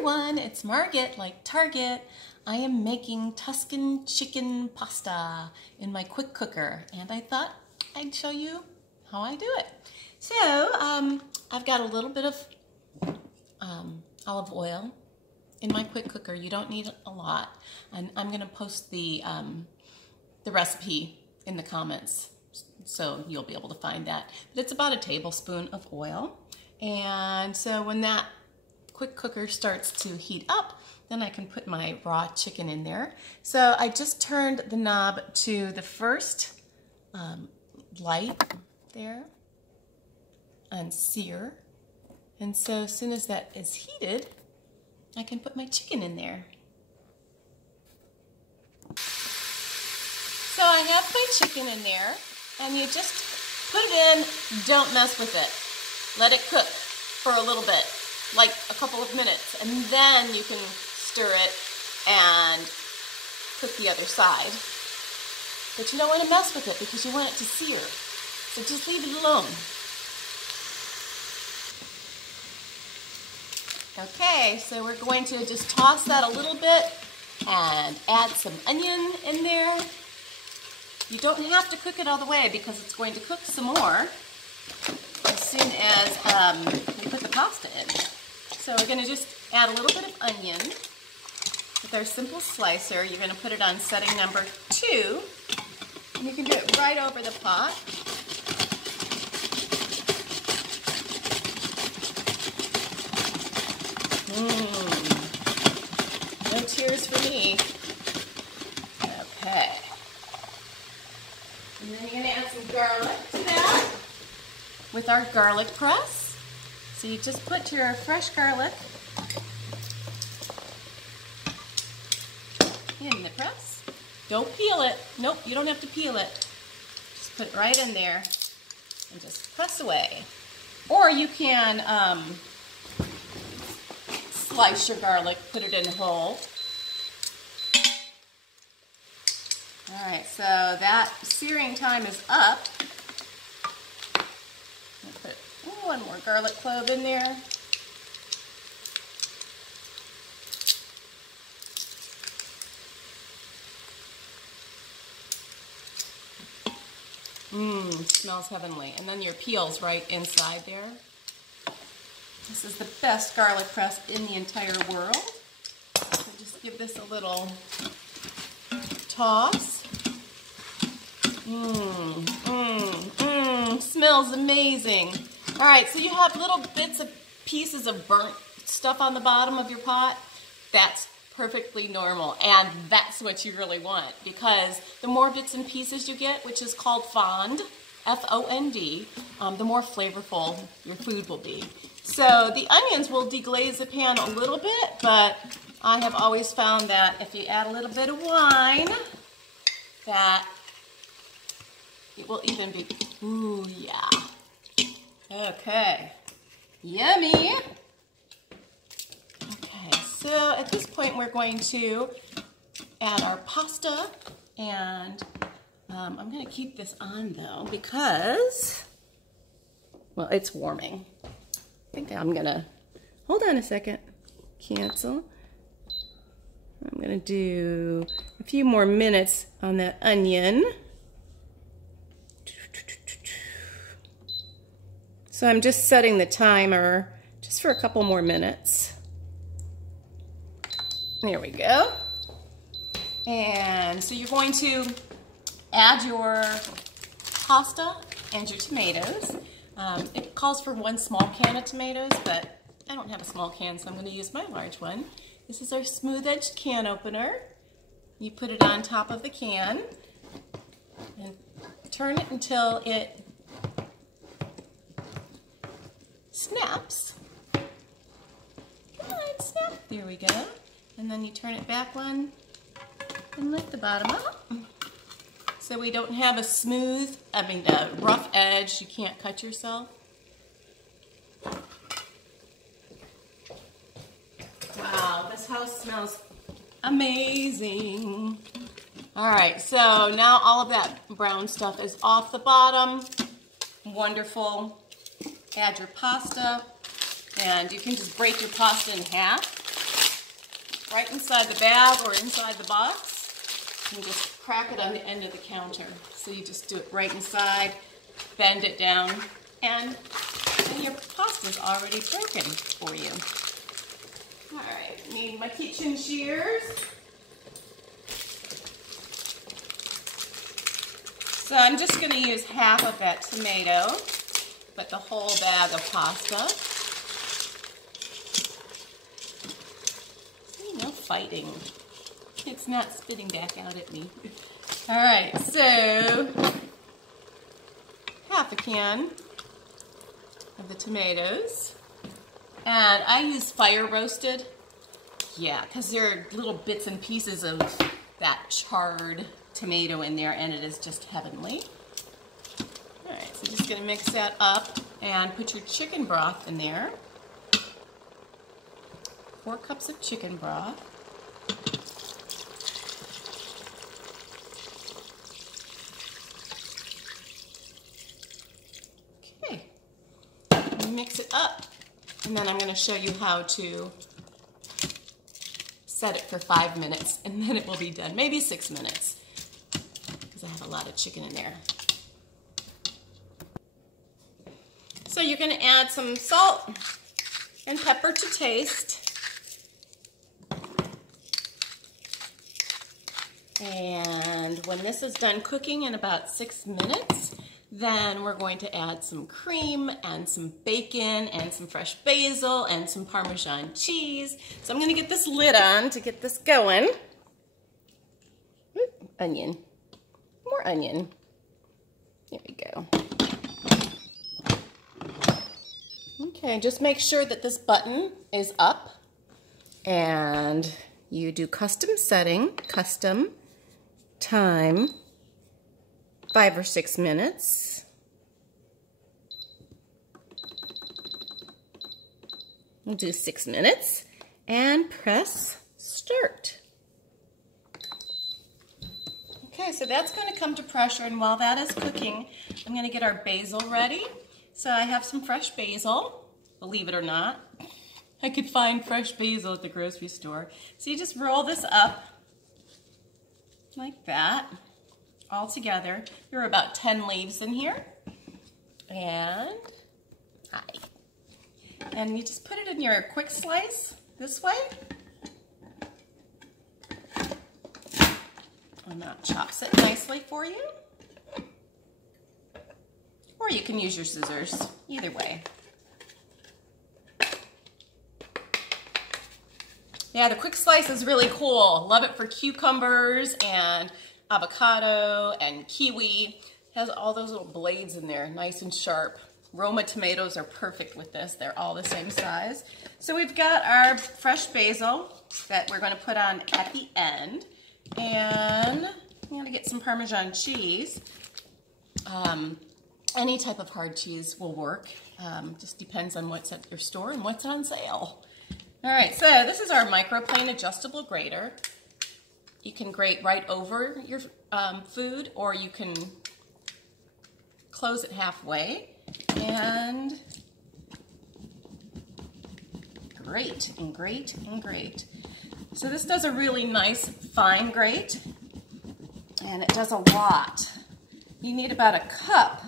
everyone, it's Margit, like Target. I am making Tuscan chicken pasta in my quick cooker, and I thought I'd show you how I do it. So I've got a little bit of olive oil in my quick cooker. You don't need a lot, and I'm going to post the recipe in the comments, so you'll be able to find that. But it's about a tablespoon of oil, and so when that quick cooker starts to heat up, then I can put my raw chicken in there. So I just turned the knob to the first light there on sear, and so as soon as that is heated, I can put my chicken in there. So I have my chicken in there, and you just put it in, don't mess with it. Let it cook for a little bit, like a couple of minutes, and then you can stir it and cook the other side. But you don't want to mess with it because you want it to sear. So just leave it alone. Okay, so we're going to just toss that a little bit and add some onion in there. You don't have to cook it all the way because it's going to cook some more as soon as we put the pasta in. So we're going to just add a little bit of onion with our simple slicer. You're going to put it on setting number 2, and you can do it right over the pot. No tears for me. Okay. And then you're going to add some garlic to that with our garlic press. So you just put your fresh garlic in the press. Don't peel it. Nope, you don't have to peel it. Just put it right in there and just press away. Or you can slice your garlic, put it in whole. All right, so that searing time is up. I'll put one more garlic clove in there. Smells heavenly. And then your peel's right inside there. This is the best garlic press in the entire world. So just give this a little toss. Smells amazing. All right, so you have little bits of pieces of burnt stuff on the bottom of your pot. That's perfectly normal, and that's what you really want, because the more bits and pieces you get, which is called fond, F-O-N-D, the more flavorful your food will be. So the onions will deglaze the pan a little bit, but I have always found that if you add a little bit of wine, that it will even be, ooh, yeah. Okay, yummy. Okay, so at this point we're going to add our pasta, and I'm going to keep this on though because, well, it's warming. I think I'm going to, hold on a second, cancel. I'm going to do a few more minutes on that onion. So I'm just setting the timer just for a couple more minutes. There we go. And so you're going to add your pasta and your tomatoes. It calls for 1 small can of tomatoes, but I don't have a small can, so I'm going to use my large one. This is our smooth-edged can opener. You put it on top of the can and turn it until it snaps. Come on, snap. There we go. And then you turn it back one and lift the bottom up. So we don't have a rough edge. You can't cut yourself. Wow, this house smells amazing. All right, so now all of that brown stuff is off the bottom. Wonderful. Add your pasta, and you can just break your pasta in half right inside the bag or inside the box. And just crack it on the end of the counter. So you just do it right inside, bend it down, and your pasta's already broken for you. All right, need my kitchen shears. So I'm just going to use half of that tomato, but the whole bag of pasta. See, no fighting. It's not spitting back out at me. All right, so half a can of the tomatoes. And I use fire roasted. Yeah, because there are little bits and pieces of that charred tomato in there, and it is just heavenly. All right, so just gonna mix that up and put your chicken broth in there. 4 cups of chicken broth. Okay, mix it up, and then I'm gonna show you how to set it for 5 minutes, and then it will be done, maybe 6 minutes. I have a lot of chicken in there. So you're going to add some salt and pepper to taste. And when this is done cooking in about 6 minutes, then we're going to add some cream and some bacon and some fresh basil and some Parmesan cheese. So I'm going to get this lid on to get this going. Onion. More onion. There we go. Okay, just make sure that this button is up and you do custom setting, custom time, 5 or 6 minutes. We'll do 6 minutes and press start. Okay, so that's going to come to pressure, and while that is cooking, I'm going to get our basil ready. So I have some fresh basil, believe it or not. I could find fresh basil at the grocery store. So you just roll this up like that, all together. There are about 10 leaves in here. And you just put it in your quick slice this way. And that chops it nicely for you. Or you can use your scissors, either way. Yeah, the quick slice is really cool. Love it for cucumbers and avocado and kiwi. It has all those little blades in there, nice and sharp. Roma tomatoes are perfect with this. They're all the same size. So we've got our fresh basil that we're going to put on at the end. And I'm going to get some Parmesan cheese. Any type of hard cheese will work. Just depends on what's at your store and what's on sale. All right, so this is our microplane adjustable grater. You can grate right over your food, or you can close it halfway and grate and grate and grate. So this does a really nice fine grate, and it does a lot. You need about a cup.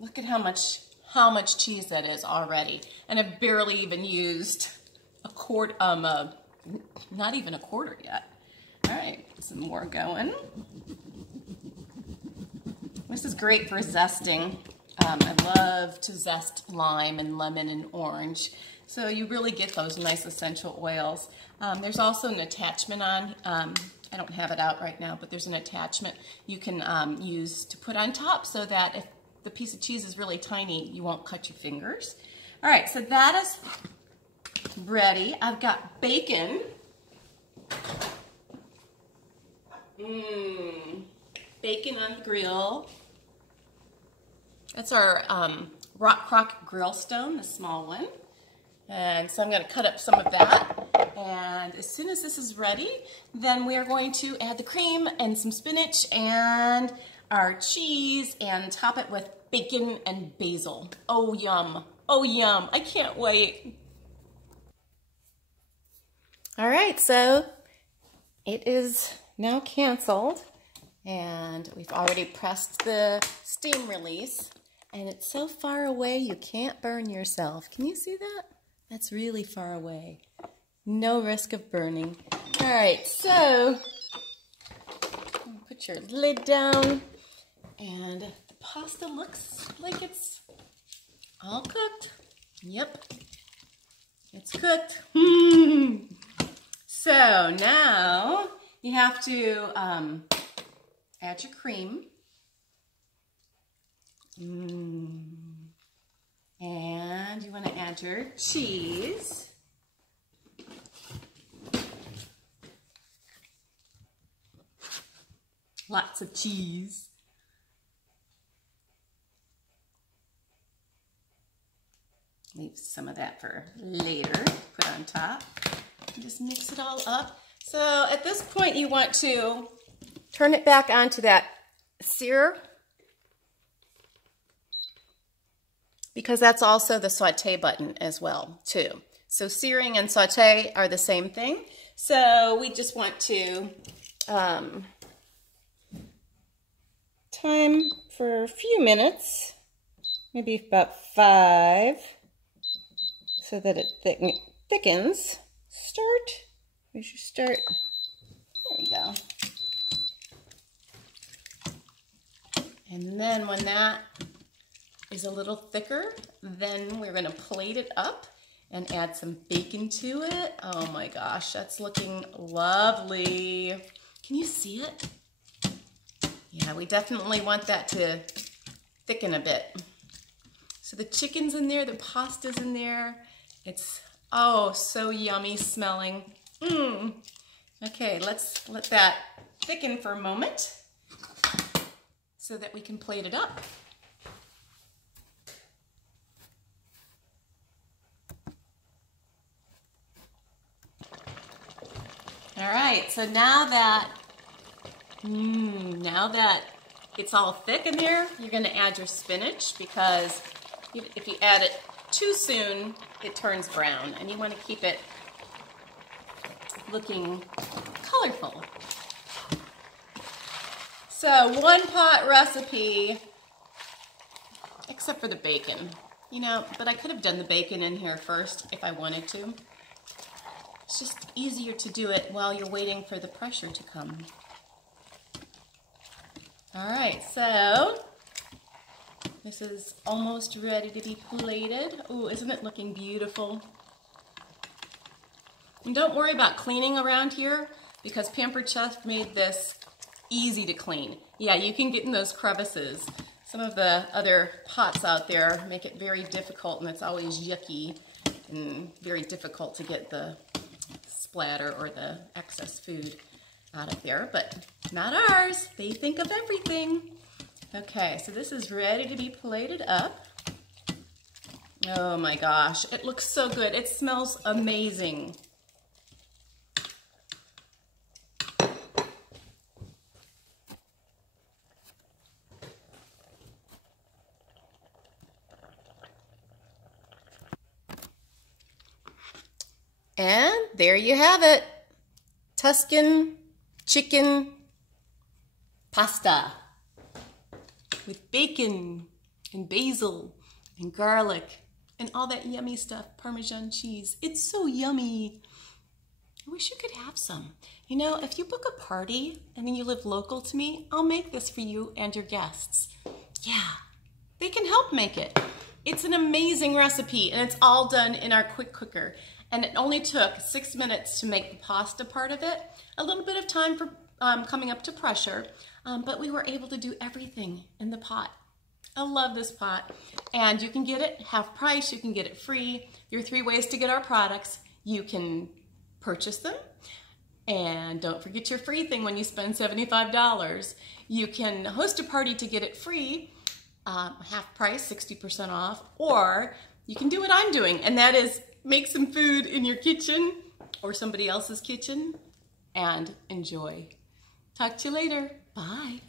Look at how much cheese that is already, and I've barely even used a quart, not even a quarter yet. All right, some more going. This is great for zesting. I love to zest lime and lemon and orange. So you really get those nice essential oils. There's also an attachment on, I don't have it out right now, but there's an attachment you can use to put on top so that if the piece of cheese is really tiny, you won't cut your fingers. All right, so that is ready. I've got bacon. Bacon on the grill. That's our Rock Crock grill stone, the small one. And so I'm going to cut up some of that. And as soon as this is ready, then we are going to add the cream and some spinach and our cheese and top it with bacon and basil. Oh, yum. Oh, yum. I can't wait. All right, so it is now canceled, and we've already pressed the steam release, and it's so far away you can't burn yourself. Can you see that? That's really far away. No risk of burning. All right, so put your lid down, and the pasta looks like it's all cooked. Yep, it's cooked. So now you have to add your cream. And you want to add your cheese. Lots of cheese. Leave some of that for later, put on top. And just mix it all up. So at this point you want to turn it back onto that sear, because that's also the saute button as well too. So searing and saute are the same thing. So we just want to time for a few minutes, maybe about 5, so that it thickens. We should start, there we go. And then when that is a little thicker, then we're gonna plate it up and add some bacon to it. Oh my gosh, that's looking lovely. Can you see it? Yeah, we definitely want that to thicken a bit. So the chicken's in there, the pasta's in there. It's, oh, so yummy smelling. Okay, let's let that thicken for a moment so that we can plate it up. All right, so now that it's all thick in there, you're gonna add your spinach, because if you add it too soon, it turns brown, and you wanna keep it looking colorful. So 1-pot recipe, except for the bacon, you know, but I could have done the bacon in here first if I wanted to. It's just easier to do it while you're waiting for the pressure to come. All right, so this is almost ready to be plated. Ooh, isn't it looking beautiful? And don't worry about cleaning around here, because Pampered Chef made this easy to clean. Yeah, you can get in those crevices. Some of the other pots out there make it very difficult, and it's always yucky and very difficult to get the splatter or the excess food out of there, but not ours. They think of everything. Okay, so this is ready to be plated up. Oh my gosh, it looks so good. It smells amazing. And there you have it. Tuscan chicken pasta with bacon and basil and garlic and all that yummy stuff, Parmesan cheese. It's so yummy. I wish you could have some. You know, if you book a party and then you live local to me, I'll make this for you and your guests. Yeah, they can help make it. It's an amazing recipe, and it's all done in our quick cooker. And it only took 6 minutes to make the pasta part of it. A little bit of time for coming up to pressure, but we were able to do everything in the pot. I love this pot. And you can get it half price, you can get it free. There are 3 ways to get our products. You can purchase them, and don't forget your free thing when you spend $75. You can host a party to get it free, half price, 60% off, or you can do what I'm doing, and that is make some food in your kitchen or somebody else's kitchen and enjoy. Talk to you later. Bye.